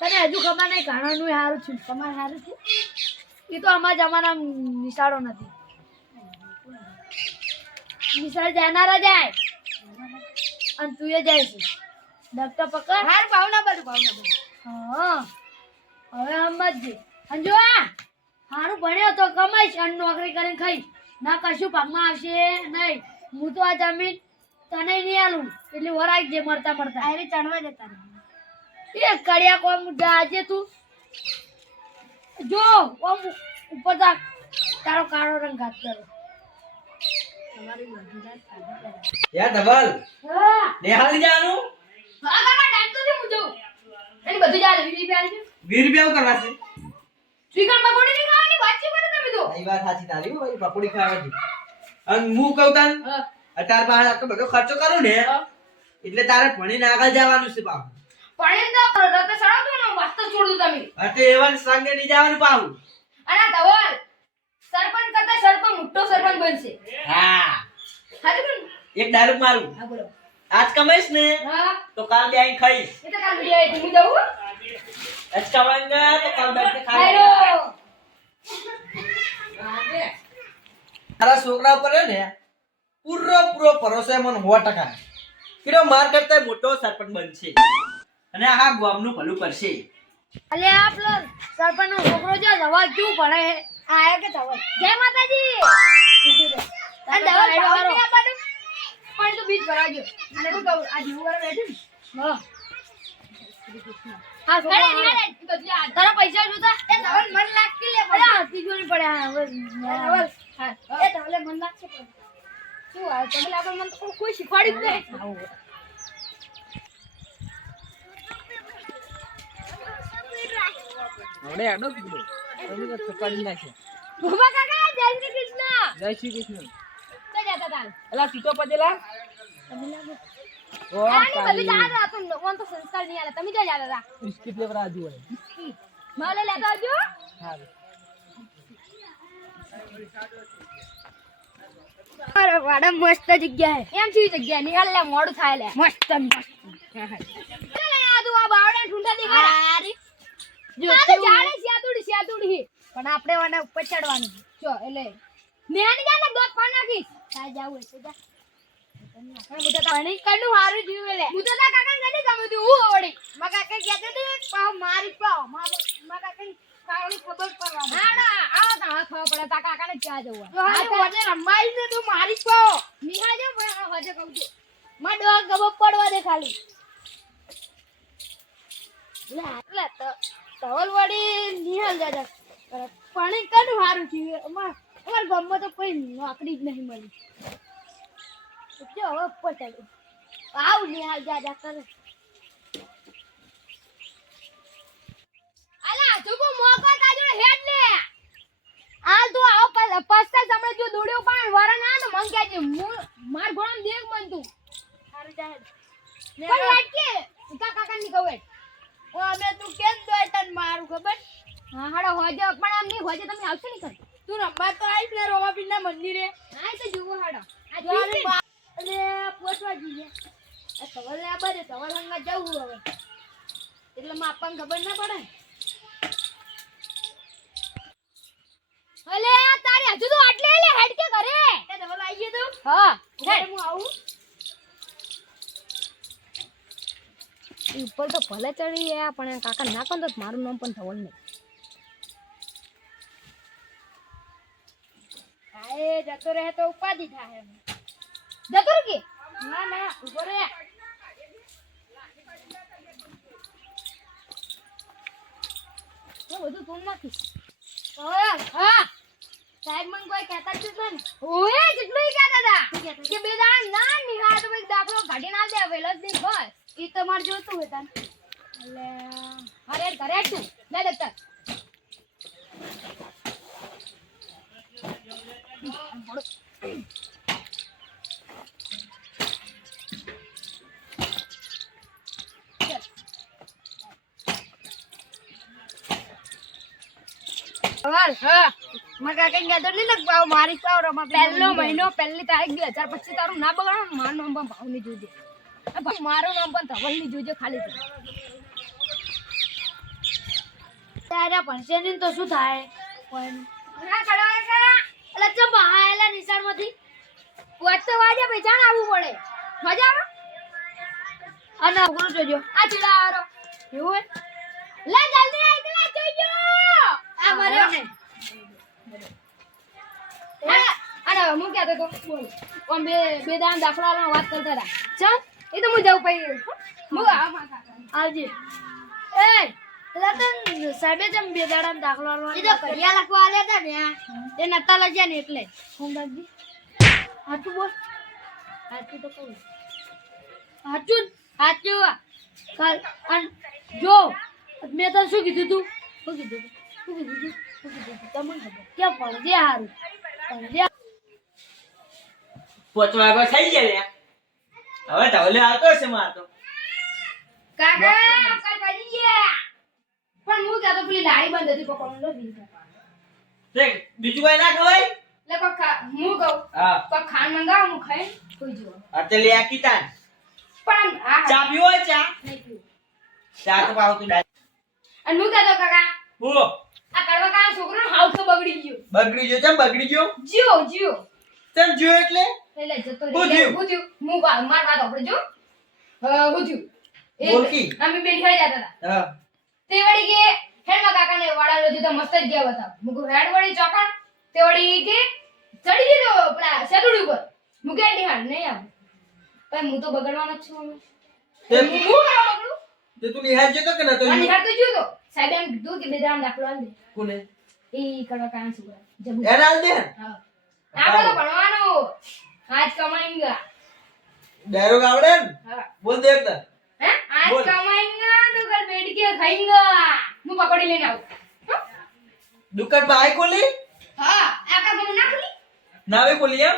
ભાણાનું સારું છે તમારે સારું છે એ તો અમારા નિશાળો નથી. નિશાળ જાનારા જાય. અને તું એ જાય છે. ડક્ટર પકડ. હાર ભાવના બધું ભાવના બધું હા. હવે સમજજે અને જો આ સારું ભણ્યો તો કમાઈશ અને નોકરી કરીને ખાઈશ. ના કશું પાકમાં આવશે નહીં. હું તો આ જમીન તને નહીં આલું. એટલે વરાઈ જે મરતા મરતા અરે ચણવા રહે. એ કડિયા કોમ આજે તું? જો ઓમ ઉપર તા તારો કાળો રંગ ઘાત કરો. યાર ધવલ હા. નિહાળી જવાનું હા કાકા ટાઈમ તો હું જઉં. એની બધું ચાલે વીરી પ્યાર છે. વીસ રૂપિયા કરવા છે? શ્રીકર પકોડી ની ખાવાની? વાતચીત કરે તમે તો. આ વાત સાચી તારી હો ભાઈ પકોડી ખાવાથી અને હું કહું તને હા. અત્યાર બહાર આટલો બધો ખર્ચો કરું ને એટલે તારે ભણીને આગળ જવાનું છે પાછું. પાણી તો રતે ને વાસ્તો છોડું તમે. અતે એવન સંગે નહીં જવાનું પાછું અને ધવલ સરપંચ કરતા સરપંચ મોટો સરપંચ બનશે. હા. સાચું કે એક ડાયલોગ મારું. હા બોલો. આજ કમાઈશ ને હા. તો કાલ બેન ખાઈશ. એ તો કાલ વિડિયો આવી હું જાઉં આજ કમાઈને તો કાલ બેન હાયરો. ખાઈ તારા છોકરા ઉપર હે ને પૂરો પૂરો ભરોસો મને સો ટકા. માર કરતા મોટો સરપંચ બનશે. અને આ ગામનું ભલું કરશે. અલે આ પેલો સરપંચ છોકરો જો જવા કેવું પડે હે આયા કે ધવલ જય માતાજી. રહે. અને દવા આપવાનું પણ તો બીજ ભરાજો અને શું કહું? આ જીવ વાળા બેઠું હા. હા છોકરા. તારા પૈસા જોતા? એ ધવલ મન લાગતી લે પડે હાથી જોઈ પડે હા હવે ધવલ હા. એ ધવલે મન લાગશે શું આ તમે લાગો મન તો કોઈ શીખવાડી જ હવે આડો કીધો. તમે તો પકડી નાખે ભૂમા કાકા જય શ્રી કૃષ્ણ. જય શ્રી કૃષ્ણ. તો જતા તાલ એલા સીતો પજેલા તમે લાગો ઓ આની બધી જાત રાતો ઓન તો સંસ્કાર નહીં આલે. તમે ક્યાં જાતા બિસ્કિટ લેવરા આજુ હોય. માલે લેતા આવજો હા અરે વાડા મસ્ત જગ્યા હે એમ ચી જગ્યા? નિહાલ લે મોડું થાય લે. મસ્ત મસ્ત. આ બાવડા ઠુંડા જો જાણે સિયાતુડી સિયાતુડી પણ આપણે વાના ઉપર ચડવાનું જો એટલે નેની જાને દોત પણ નાખી તા જાવું જા જો છું. ગબો પડવા દે ખાલી. લે એટલે તો તવલ વડી નિહાલ દાદા પાણી કનું હારું છે? અમાર અમાર ગામમાં તો કોઈ નોકરી જ નહીં મળી. જો હવે ઉપર આવ નિહાલ દાદા કરે. અલા જોકો મોકો તાજો હેડ લે. આ તો આવો પસ્તા સમય જો દોડ્યો પણ વરણ ના તો મંગ્યા છે. માર ઘોડમ દેખ મન તું. સારું જાહેર પણ હેડ કે તા કાકા ની કહું હેડ ઓ અમે તું કેમ દોય તન મારું ખબર હા હાડો હોજે પણ આમ નહીં હોજે તમે આવશો નહીં કરે તું રમવા તો આવીશ ને રોમાપીરના મંદિરે. હા તો જુઓ હાડો અને પોચવા જઈએ. સવાલ ને આ બાજુ સવાલ હંગા જવું હવે. એટલે માં ખબર ના પડે અલે તારે હજુ તો આટલે લે હેડ કે કરે એ ધવલ આવી ગયો તું? હા હેડ. હું આવું. ઉપર તો ભલે ચડી ગયા પણ કાકા ના કોણ તો મારું નામ પણ ધવલ નહીં હા એ જતો રહે તો ઉપાધિ થાય જતો રહે કે? ના ના, ઊભો રહે. બધું તું નાખી સાહેબ મને કોઈ કહેતા જ નથી ને. ઓએ જેટલું કહેતા હતા કે બે દાડા ના નિહાળ તો ભાઈ દાખલો કાઢી જ નહીં, બસ. એ તમારે મારે જોતું હોય તાન. એટલે ઘરે તું લે હા મારા ને પહેલો મહિનો પહેલી તારીખ બે હજાર પચીસ તારું ના બગાડો મારું નામ પણ ભાવની જોજે મારું નામ પણ ધવલની જોજે ખાલી તું. આર્યા ભણશે નહીં તો શું થાય? પણ ના કરા એટલે ચમ બહાયેલા નિશાળમાંથી વાત વાજે જાણ આવવું પડે. મજા આવે અને ગુરુ જોજો આ ચીડા આરો એવું લે જલ્દી આ કલા જોજો આ મર્યો. ને અને હવે હું કહેતો તો બોલ. ઓમ બે બે દાન દાખલા વાત કરતા હતા. ચાલ એ તો હું જાઉં પછી. હું આવજે. એ એટલે સાહેબે જેમ બે દાડા દાખલો એ તો ઘડિયા લખવા આવ્યા હતા ને. તે નતા લજ્યા ને એટલે. હું. દાદી હાચું બોલ. હાચું તો કહું. હાચું ને? કાલ અન જો મેં તને શું કીધું તું? શું કીધું તું? શું કીધું તું? શું કીધું તું? તમને ખબર? કે પડદે હારું. પડદે પોચ વાગો થઈ ગયા. હવે ઢવલે આવતો છે માર તો. કાકા કાકા કરી ગયા. પણ હું કહેતો પેલી લારી બંધ હતી પપ્પા તે બીજું કઈ ના ખવાય? એટલે હું કહું હા. ખાન મંગાવો હું ખાઈ કોઈ જો આ કીતા પણ આ ચા પીવો ચા? ચા તો પાવ તું અને હું કહેતો કાકા હું? આ કડવા કાકા છોકરો હાઉસ તો બગડી ગયો. બગડી ગયો. ચમ બગડી ગયો? જીઓ જીઓ ચમ જોયો એટલે? એટલે જતો રહી હું થયું હું માર વાત આપણે જો હું? થયું બોલકી. અમે બે ઠેર જતા હતા. હા. તે વળી કે હેડમાં કાકાને વાડા લોજી તો મસ્ત જ ગયા મુકુ હેડ વળી ચોકણ તે વળી કે ચડી ગયો પેલા સેતુડી ઉપર. મુકે નિહાળ નહીં આવ પણ હું તો બગડવાનો જ છું તે હું કરવા બગડું? તે તું નિહાળ જતો કે નતો આ નિહાળ તો જો તો સાહેબ એમ કીધું કે બેદામ દાખલો આલ દે. કોને? એ કરવા કામ છોકરા જબુ એ હાલ દે હા. આપણે તો ભણવાનો. આજ કમાઈંગા ડાયરોગ આવડે ને? હા. બોલ દે એકદમ હે? આજ બોલ. કમાઈંગા તો કલ બેઠ કે ખાઈંગા હું પકડી લઈને આવું? દુકાન પર આઈ ખોલી? હા આકા ગમ ના ખુલી? નાવે ખોલી એમ?